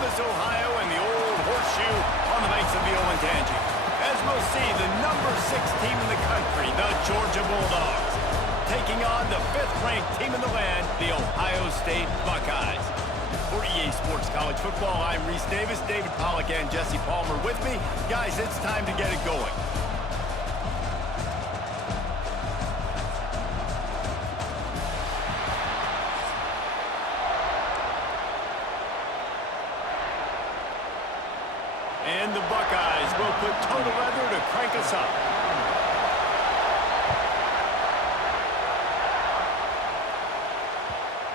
Columbus, Ohio, and the old horseshoe on the banks of the Olentangy. As we'll see, the number 6 team in the country, the Georgia Bulldogs, taking on the 5th-ranked team in the land, the Ohio State Buckeyes. For EA Sports College Football, I'm Reese Davis, David Pollack, and Jesse Palmer with me. Guys, it's time to get it going. And the Buckeyes will put total leather to crank us up.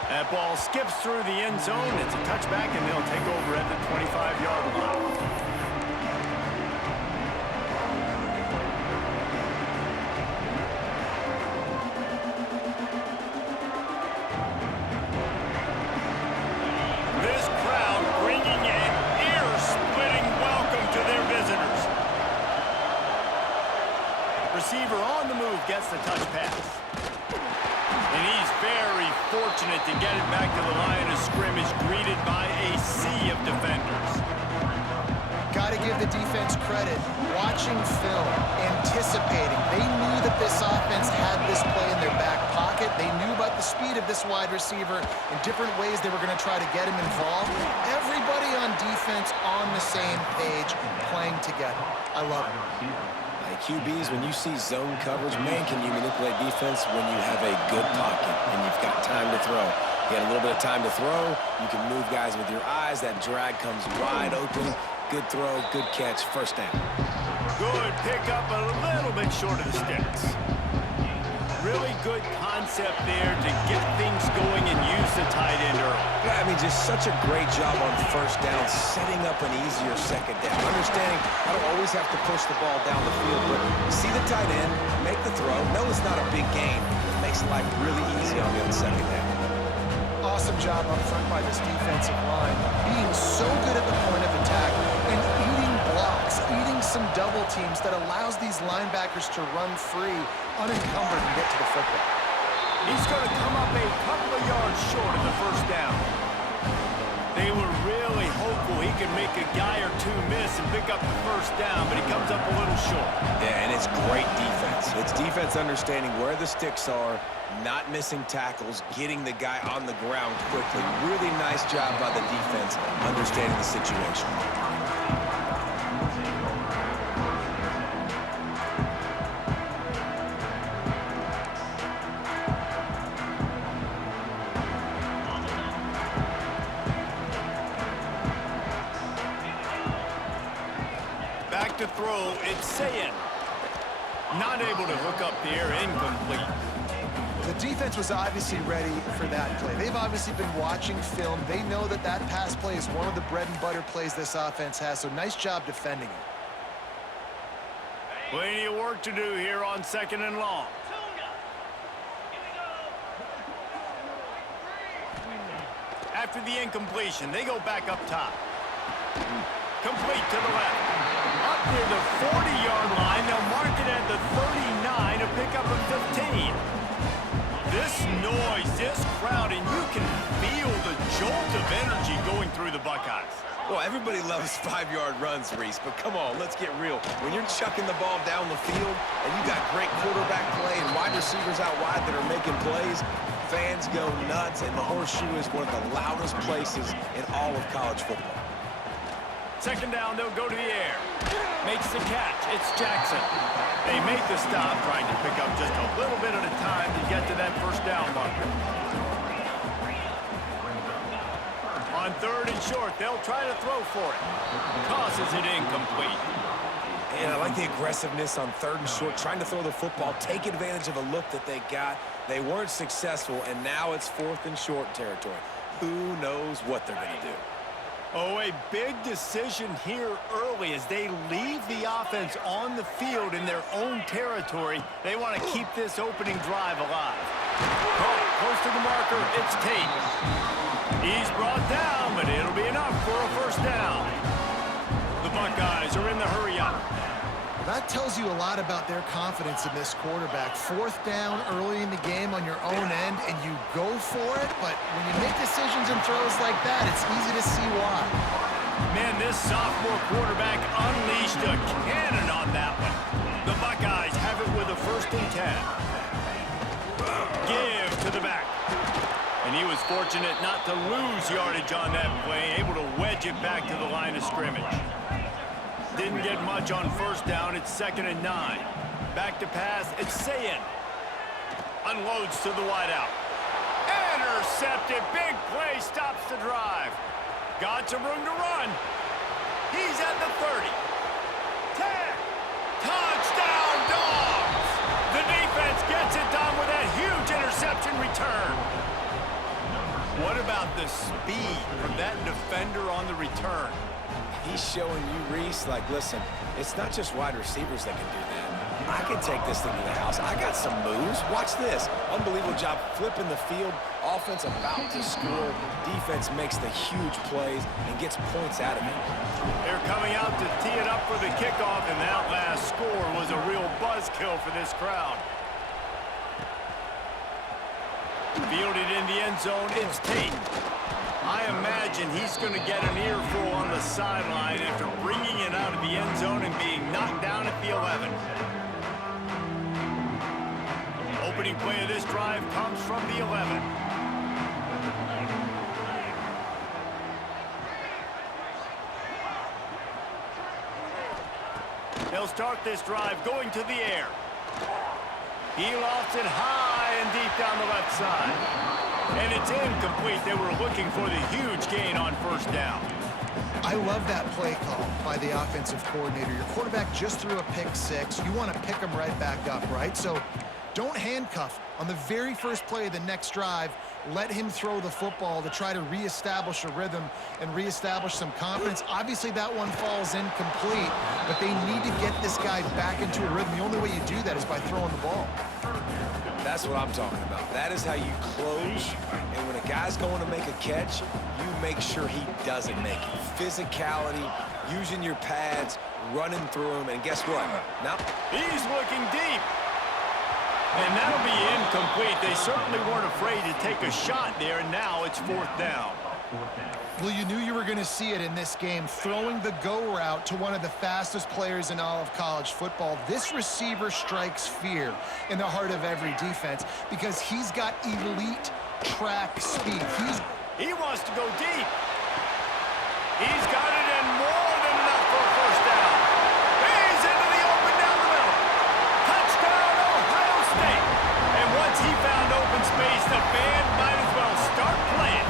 That ball skips through the end zone. It's a touchback, and they'll take over at the 25-yard line. This crowd bringing an ear-splitting welcome to their visitors. Receiver on the move gets the touch pass. And he's very fortunate to get it back to the line of scrimmage, greeted by a sea of defenders. Got to give the defense credit. Watching film, anticipating. They knew that this offense had this play in their back pocket. They knew about the speed of this wide receiver in different ways they were going to try to get him involved. Everybody on defense on the same page, playing together. I love it. QBs, when you see zone coverage, man, can you manipulate defense when you have a good pocket and you've got time to throw. You got a little bit of time to throw. You can move guys with your eyes. That drag comes wide open. Good throw, good catch, first down. Good pickup, a little bit short of the sticks. Really good concept there to get things going and use the tight end early. Yeah, I mean, just such a great job on first down, setting up an easier second down. Understanding I don't always have to push the ball down the field, but see the tight end, make the throw. No, it's not a big gain. It makes life really easy on me on second down. Awesome job up front by this defensive line, being so good at the point of attack and eating blocks, eating some double teams that allows these linebackers to run free, unencumbered, and get to the football. He's going to come up a couple of yards short of the first down. They were really hopeful he could make a guy or two miss and pick up the first down, but he comes up a little short. Yeah, and it's great defense. It's defense understanding where the sticks are, not missing tackles, getting the guy on the ground quickly. Really nice job by the defense understanding the situation. Back to throw, it's Sayin. Not able to hook up the air, incomplete. The defense was obviously ready for that play. They've obviously been watching film. They know that that pass play is one of the bread and butter plays this offense has, so nice job defending it. Plenty of work to do here on 2nd and long. After the incompletion, they go back up top. Complete to the left. Up near the 40-yard line, they'll mark it at the 39 to pick up a 15. This noise, this crowd, and you can feel the jolt of energy going through the Buckeyes. Well, everybody loves 5-yard runs, Reese, but come on, let's get real. When you're chucking the ball down the field and you got great quarterback play and wide receivers out wide that are making plays, fans go nuts, and the horseshoe is one of the loudest places in all of college football. 2nd down, they'll go to the air. Makes the catch. It's Jackson. They make the stop, trying to pick up just a little bit at a time to get to that first down marker. On 3rd and short, they'll try to throw for it. Tosses it incomplete. And I like the aggressiveness on 3rd and short, trying to throw the football, take advantage of a look that they got. They weren't successful, and now it's 4th and short territory. Who knows what they're going to do? Oh, a big decision here early as they leave the offense on the field in their own territory. They want to keep this opening drive alive. Caught close to the marker, it's Tate. He's brought down, but it'll be enough for a first down. The Buckeyes are in the hurry-up. That tells you a lot about their confidence in this quarterback. 4th down early in the game on your own end, and you go for it, but when you make decisions and throws like that, it's easy to see why. Man, this sophomore quarterback unleashed a cannon on that one. The Buckeyes have it with a 1st and 10. Give to the back. And he was fortunate not to lose yardage on that play, able to wedge it back to the line of scrimmage. Didn't get much on 1st down. It's 2nd and 9. Back to pass. It's Sayin. Unloads to the wideout. Intercepted. Big play. Stops the drive. Got some room to run. He's at the 30. 10. Touchdown, Dogs! The defense gets it done with that huge interception return. What about the speed from that defender on the return? He's showing you, Reese, like, listen, it's not just wide receivers that can do that. I can take this thing to the house. I got some moves. Watch this. Unbelievable job flipping the field. Offense about to score. Defense makes the huge plays and gets points out of it. They're coming out to tee it up for the kickoff, and that last score was a real buzzkill for this crowd. Fielded in the end zone, it's Tate. I imagine he's going to get an earful on the sideline after bringing it out of the end zone and being knocked down at the 11. Opening play of this drive comes from the 11. They'll start this drive going to the air. He lofts it high and deep down the left side. And it's incomplete. They were looking for the huge gain on 1st down. I love that play call by the offensive coordinator. Your quarterback just threw a pick 6. You want to pick him right back up, right? So don't handcuff. On the very first play of the next drive, let him throw the football to try to reestablish a rhythm and reestablish some confidence. Obviously, that one falls incomplete, but they need to get this guy back into a rhythm. The only way you do that is by throwing the ball. That's what I'm talking about. That is how you close. And when a guy's going to make a catch, you make sure he doesn't make it. Physicality, using your pads, running through him, and guess what? Now he's looking deep. And that'll be incomplete. They certainly weren't afraid to take a shot there, and now it's 4th down. Well, you knew you were going to see it in this game, throwing the go route to one of the fastest players in all of college football. This receiver strikes fear in the heart of every defense because he's got elite track speed. He wants to go deep. He's got it in more than enough for a 1st down. He's into the open down the middle. Touchdown, Ohio State. And once he found open space, the band might as well start playing.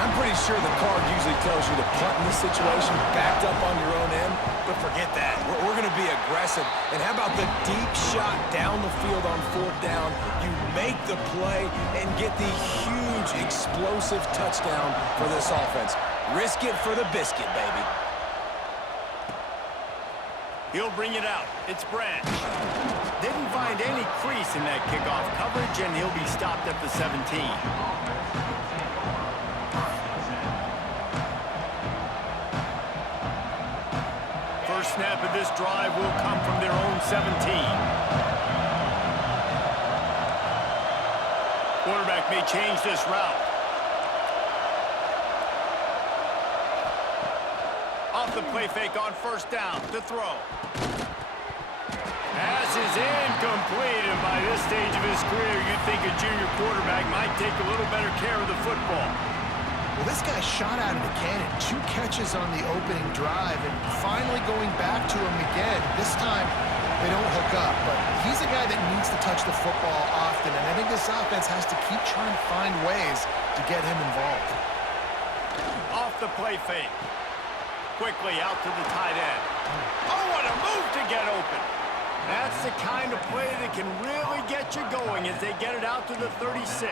I'm pretty sure the card usually tells you to punt in this situation, backed up on your own end, but forget that. We're going to be aggressive. And how about the deep shot down the field on 4th down? You make the play and get the huge explosive touchdown for this offense. Risk it for the biscuit, baby. He'll bring it out. It's Branch. Didn't find any crease in that kickoff coverage, and he'll be stopped at the 17. First snap of this drive will come from their own 17. Quarterback may change this route. Off the play fake on 1st down to throw. Pass is incomplete, and by this stage of his career, you'd think a junior quarterback might take a little better care of the football. Well, this guy shot out of the cannon. 2 catches on the opening drive, and finally going back to him again. This time, they don't hook up, but he's a guy that needs to touch the football often, and I think this offense has to keep trying to find ways to get him involved. Off the play fake. Quickly out to the tight end. Oh, what a move to get open. That's the kind of play that can really get you going as they get it out to the 36.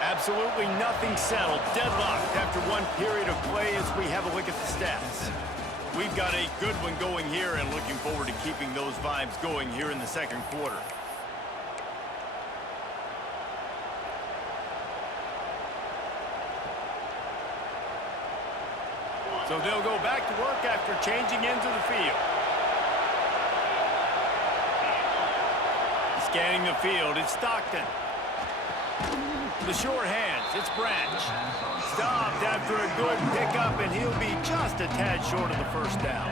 Absolutely nothing settled. Deadlocked after one period of play as we have a look at the stats. We've got a good one going here and looking forward to keeping those vibes going here in the 2nd quarter. So they'll go back to work after changing into the field. Scanning the field, it's Stockton. The short hands, it's Branch. Stopped after a good pickup, and he'll be just a tad short of the first down.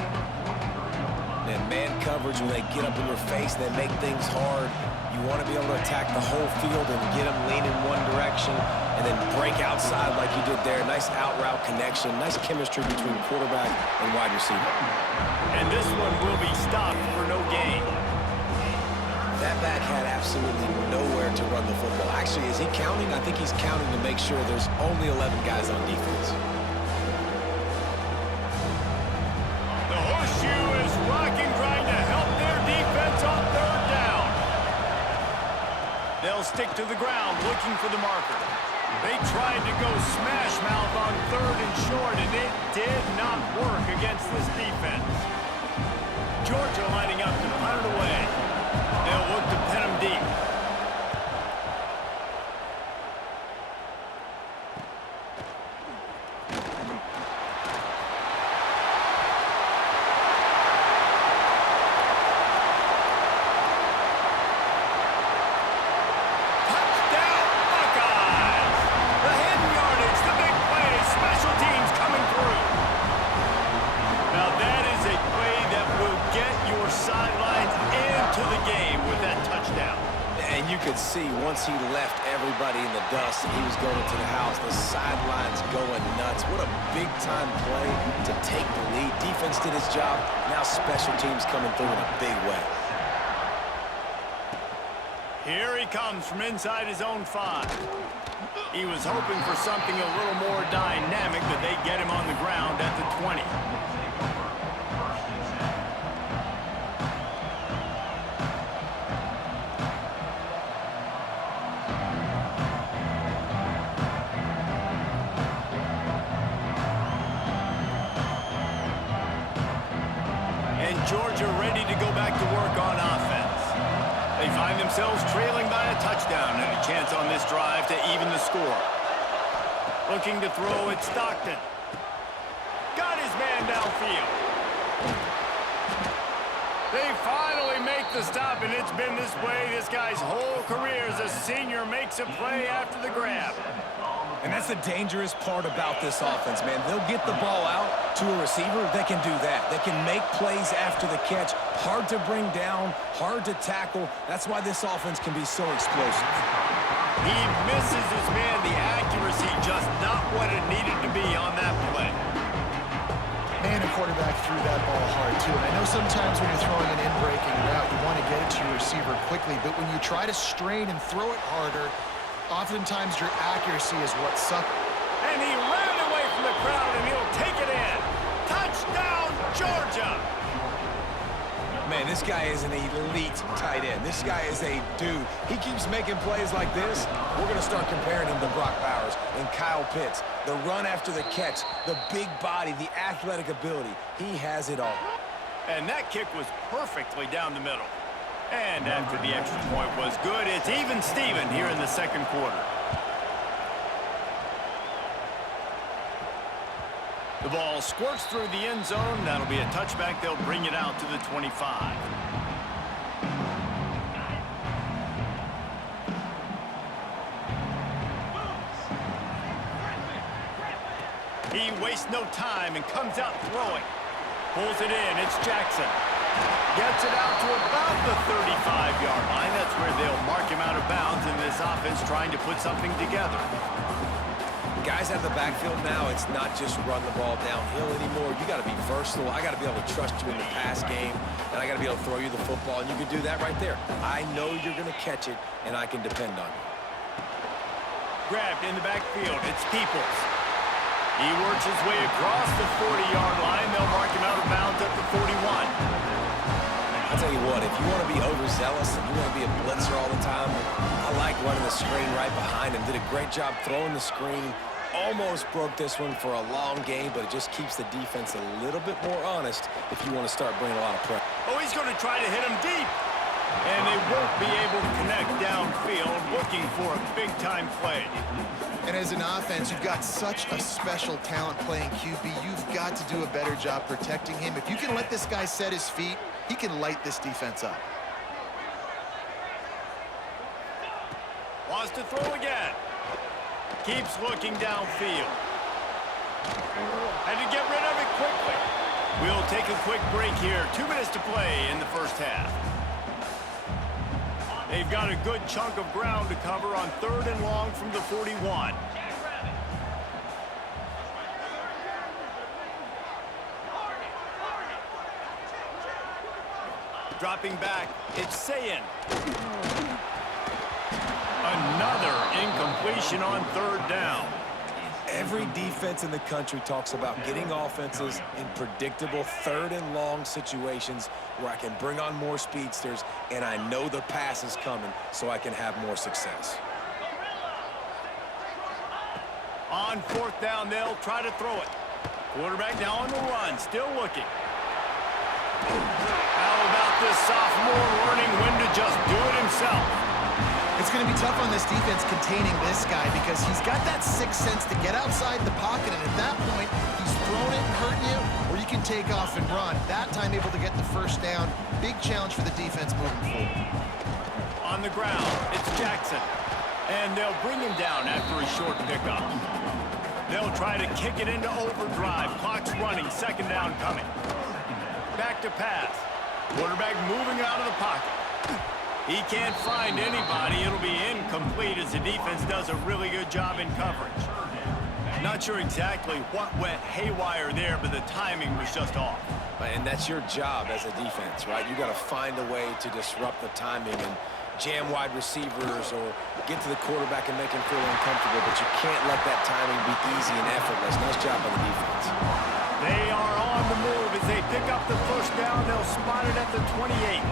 And man coverage, when they get up in your face, they make things hard. You want to be able to attack the whole field and get them leaning one direction and then break outside like you did there. Nice out route connection, nice chemistry between quarterback and wide receiver. And this one will be stopped for no gain. That back had absolutely nowhere to run the football. Actually, is he counting? I think he's counting to make sure there's only 11 guys on defense. The horseshoe is rocking, trying to help their defense on third down. They'll stick to the ground, looking for the marker. They tried to go smash mouth on third and short, and it did not work against this defense. Georgia lining up to punt it away. They'll look to pin him deep. Touchdown, Buckeyes! The hidden yardage, the big play, special teams coming through. Now that is a play that will get your sidelines into the game with that touchdown. And you could see once he left everybody in the dust and he was going to the house, the sidelines going nuts. What a big-time play to take the lead. Defense did his job. Now special teams coming through in a big way. Here he comes from inside his own 5. He was hoping for something a little more dynamic, but they get him on the ground at the 20. Georgia ready to go back to work on offense. They find themselves trailing by a touchdown and a chance on this drive to even the score. Looking to throw at Stockton. Got his man downfield. They finally make the stop, and it's been this way this guy's whole career as a senior makes a play after the grab. And that's the dangerous part about this offense, man. They'll get the ball out to a receiver. They can do that. They can make plays after the catch. Hard to bring down, hard to tackle. That's why this offense can be so explosive. He misses his man. The accuracy just not what it needed to be on that play. Man, a quarterback threw that ball hard, too. And I know sometimes when you're throwing an in-breaking route, you want to get it to your receiver quickly. But when you try to strain and throw it harder, oftentimes your accuracy is what sucks. And he ran away from the crowd, and he'll take it in. Touchdown, Georgia! Man, this guy is an elite tight end. This guy is a dude. He keeps making plays like this. We're going to start comparing him to Brock Bowers and Kyle Pitts. The run after the catch, the big body, the athletic ability. He has it all. And that kick was perfectly down the middle. And after the extra point was good, it's even Steven here in the second quarter. The ball squirts through the end zone. That'll be a touchback. They'll bring it out to the 25. He wastes no time and comes out throwing. Pulls it in. It's Jackson. Gets it out to about the 35-yard line. That's where they'll mark him out of bounds in this offense trying to put something together. Guys at the backfield now, it's not just run the ball downhill anymore. You got to be versatile. I got to be able to trust you in the pass game, and I got to be able to throw you the football, and you can do that right there. I know you're going to catch it, and I can depend on you. Grabbed in the backfield. It's Peoples. He works his way across the 40-yard line. They'll mark him out of bounds at the 41. I'll tell you what, if you want to be overzealous and you want to be a blitzer all the time, I like running the screen right behind him. Did a great job throwing the screen. Almost broke this one for a long game, but it just keeps the defense a little bit more honest if you want to start bringing a lot of pressure. Oh, he's going to try to hit him deep. And they won't be able to connect downfield, looking for a big-time play. And as an offense, you've got such a special talent playing QB. You've got to do a better job protecting him. If you can let this guy set his feet, he can light this defense up. Wants to throw again. Keeps looking downfield. Had to get rid of it quickly. We'll take a quick break here. 2 minutes to play in the first half. They've got a good chunk of ground to cover on 3rd and long from the 41. Dropping back, it's Sayin. Another incompletion on 3rd down. Every defense in the country talks about getting offenses in predictable 3rd and long situations where I can bring on more speedsters and I know the pass is coming so I can have more success. On 4th down, they'll try to throw it. Quarterback now on the run, still looking. How about this sophomore learning when to just do it himself? It's going to be tough on this defense containing this guy because he's got that sixth sense to get outside the pocket, and at that point, he's thrown it and hurt you, or you can take off and run. That time able to get the first down. Big challenge for the defense moving forward. On the ground, it's Jackson. And they'll bring him down after a short pickup. They'll try to kick it into overdrive. Clock's running, 2nd down coming. Back to pass. Quarterback moving out of the pocket. He can't find anybody. It'll be incomplete as the defense does a really good job in coverage. Not sure exactly what went haywire there, but the timing was just off. And that's your job as a defense, right? You got to find a way to disrupt the timing and jam wide receivers or get to the quarterback and make him feel uncomfortable, but you can't let that timing be easy and effortless. Nice job by the defense. They are on the move as they pick up the first down. They'll spot it at the 28.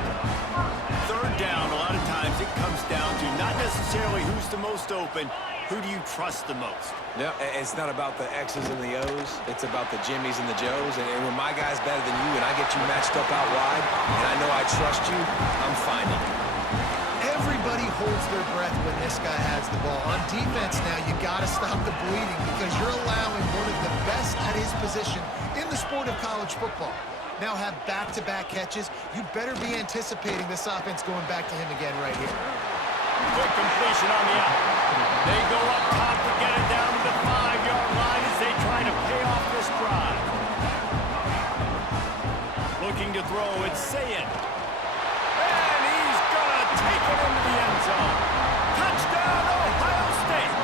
3rd down, a lot of times it comes down to not necessarily who's the most open, who do you trust the most? No, it's not about the X's and the O's. It's about the Jimmies and the Joes. And when my guy's better than you and I get you matched up out wide and I know I trust you, I'm finding you. Everybody holds their breath when this guy has the ball. On defense now, you got to stop the bleeding because you're allowing one of the best at his position in the sport of college football. Now have back-to-back catches. You better be anticipating this offense going back to him again right here. Quick completion on the out. They go up top to get it down to the 5-yard line as they try to pay off this drive. Looking to throw, it's Sayin. And he's going to take it into the end zone. Touchdown, Ohio State.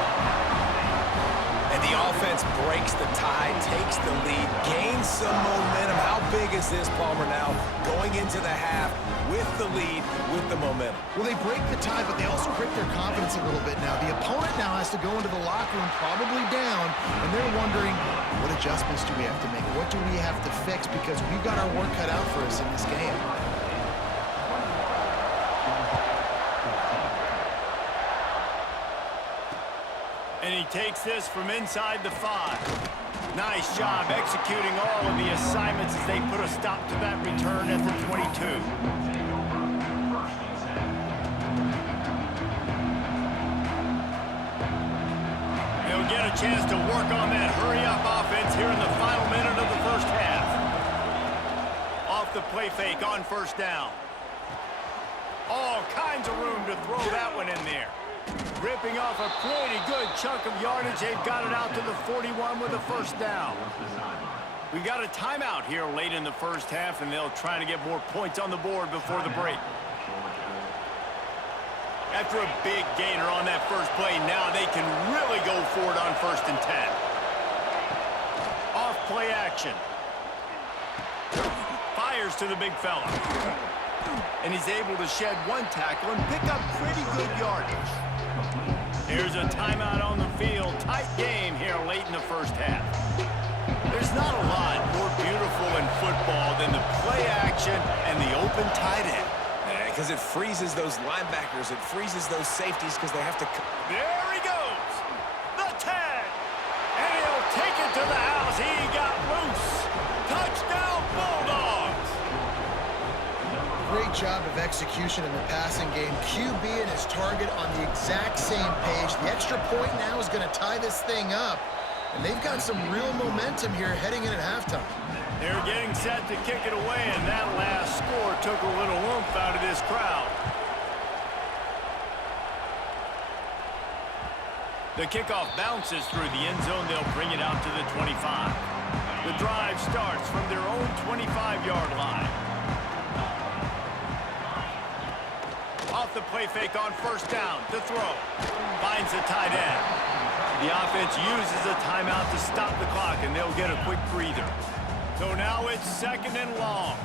And the offense breaks the tie, takes the lead, gains some momentum. How big is this, Palmer, now going into the half with the lead, with the momentum? Well, they break the tie, but they also break their confidence a little bit now. The opponent now has to go into the locker room probably down, and they're wondering, what adjustments do we have to make? What do we have to fix? Because we've got our work cut out for us in this game. And he takes this from inside the 5. Nice job executing all of the assignments as they put a stop to that return at the 22. They'll get a chance to work on that hurry-up offense here in the final minute of the first half. Off the play fake on 1st down. All kinds of room to throw that one in there. Ripping off a pretty good chunk of yardage. They've got it out to the 41 with a 1st down. We got a timeout here late in the first half, and they'll try to get more points on the board before the break. After a big gainer on that first play, now they can really go for it on 1st and 10. Off play action. Fires to the big fella. And he's able to shed one tackle and pick up pretty good yardage. Here's a timeout on the field. Tight game here late in the first half. There's not a lot more beautiful in football than the play action and the open tight end. Because it freezes those linebackers. It freezes those safeties because they have to... There he goes. The 10. And he'll take it to the house. He got loose. Touchdown, Bulldogs. Great job of execution in the passing game. QB and his target on the exact same page. The extra point now is going to tie this thing up. And they've got some real momentum here heading in at halftime. They're getting set to kick it away, and that last score took a little oomph out of this crowd. The kickoff bounces through the end zone. They'll bring it out to the 25. The drive starts from their own 25-yard line. Off the play fake on first down to throw. Finds the tight end. The offense uses a timeout to stop the clock, and they'll get a quick breather. So now it's 2nd and long.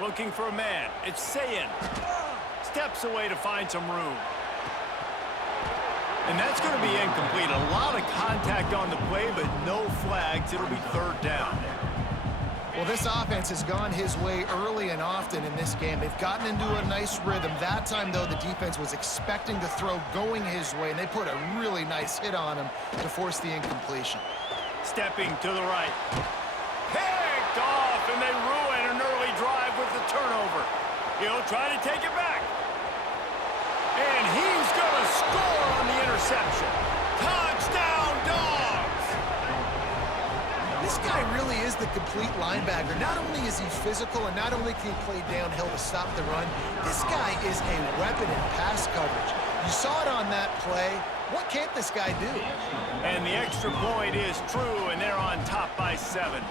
Looking for a man. It's Sayin. Steps away to find some room. And that's going to be incomplete. A lot of contact on the play, but no flags. It'll be 3rd down. Well, this offense has gone his way early and often in this game. They've gotten into a nice rhythm. That time, though, the defense was expecting the throw going his way, and they put a really nice hit on him to force the incompletion. Stepping to the right. Picked off, and they ruin an early drive with the turnover. He'll try to take it back. And he's going to score on the interception. Touchdown, Dogs! This guy really is the complete linebacker. Not only is he physical and not only can he play downhill to stop the run, this guy is a weapon in pass coverage. You saw it on that play. What can't this guy do? And the extra point is true, and they're on top by 7.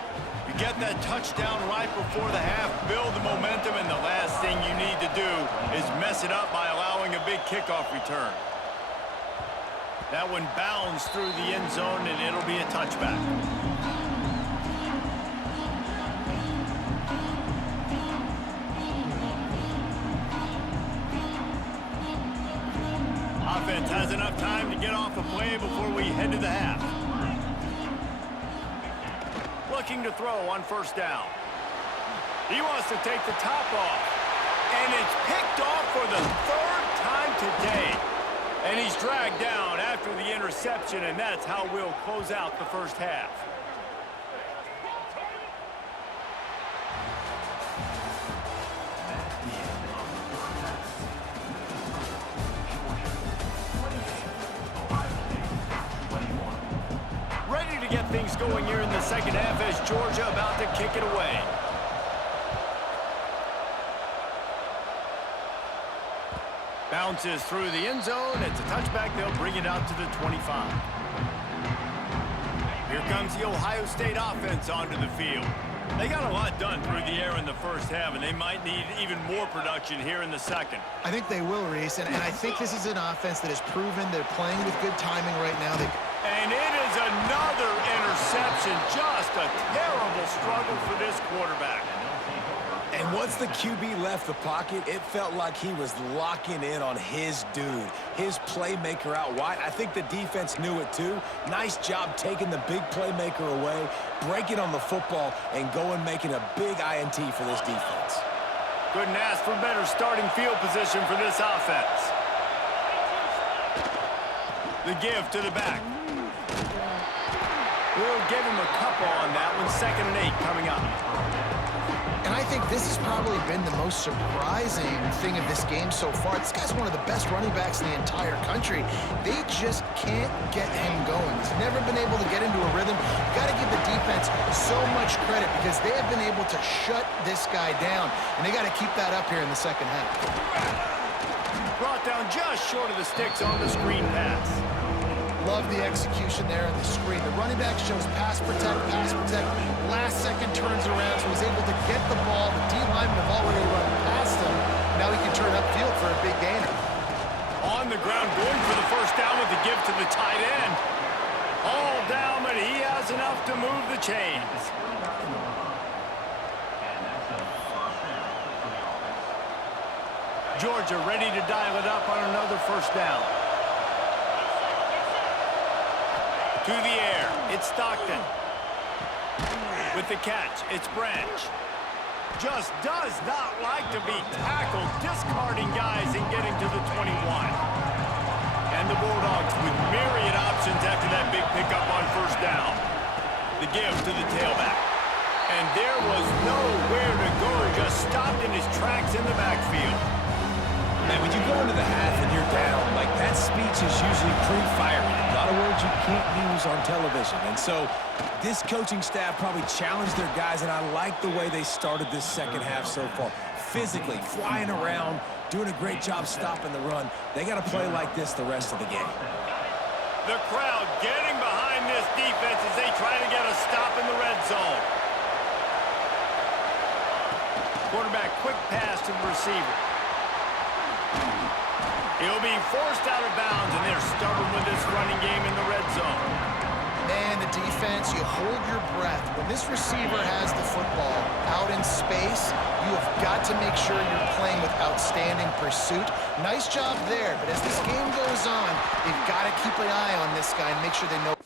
You get that touchdown right before the half, build the momentum, and the last thing you need to do is mess it up by allowing a big kickoff return. That one bounds through the end zone, and it'll be a touchback. Offense has enough time to get off the play before we head to the half. Looking to throw on first down. He wants to take the top off. And it's picked off for the 3rd time today. And he's dragged down after the interception, and that's how we'll close out the first half. Ready to get things going here in the second half as Georgia about to kick it away. Bounces through the end zone. It's a touchback. They'll bring it out to the 25. Here comes the Ohio State offense onto the field. They got a lot done through the air in the first half, and they might need even more production here in the second. I think they will, Reese, and I think this is an offense that has proven they're playing with good timing right now. And it is another interception. Just a terrible struggle for this quarterback. And once the QB left the pocket, it felt like he was locking in on his dude, his playmaker out wide. I think the defense knew it too. Nice job taking the big playmaker away, breaking on the football, and going making a big INT for this defense. Couldn't ask for better starting field position for this offense. The give to the back. We'll give him a couple on that one. 2nd and 8 coming up. And I think this has probably been the most surprising thing of this game so far. This guy's one of the best running backs in the entire country. They just can't get him going. He's never been able to get into a rhythm. You've got to give the defense so much credit because they have been able to shut this guy down. And they got to keep that up here in the second half. Brought down just short of the sticks on the screen pass. Love the execution there on the screen. The running back shows pass protect. Last second turns around, so he's able to get the ball. The D-linemen have already run past him. Now he can turn upfield for a big gainer. On the ground, going for the first down with the give to the tight end. All down, but he has enough to move the chains. Georgia ready to dial it up on another first down. To the air, it's Stockton. With the catch, it's Branch. Just does not like to be tackled, discarding guys and getting to the 21. And the Bulldogs with myriad options after that big pickup on first down. The give to the tailback. And there was nowhere to go, just stopped in his tracks in the backfield. And when you go into the half and you're down, like that speech is usually pretty fiery. A lot of words you can't use on television. And so this coaching staff probably challenged their guys, and I like the way they started this second half so far. physically, flying around, doing a great job stopping the run. They got to play like this the rest of the game. The crowd getting behind this defense as they try to get a stop in the red zone. Quarterback, quick pass to the receiver. He'll be forced out of bounds, and they're stubborn with this running game in the red zone. Man, the defense, you hold your breath. When this receiver has the football out in space, you have got to make sure you're playing with outstanding pursuit. Nice job there, but as this game goes on, they've got to keep an eye on this guy and make sure they know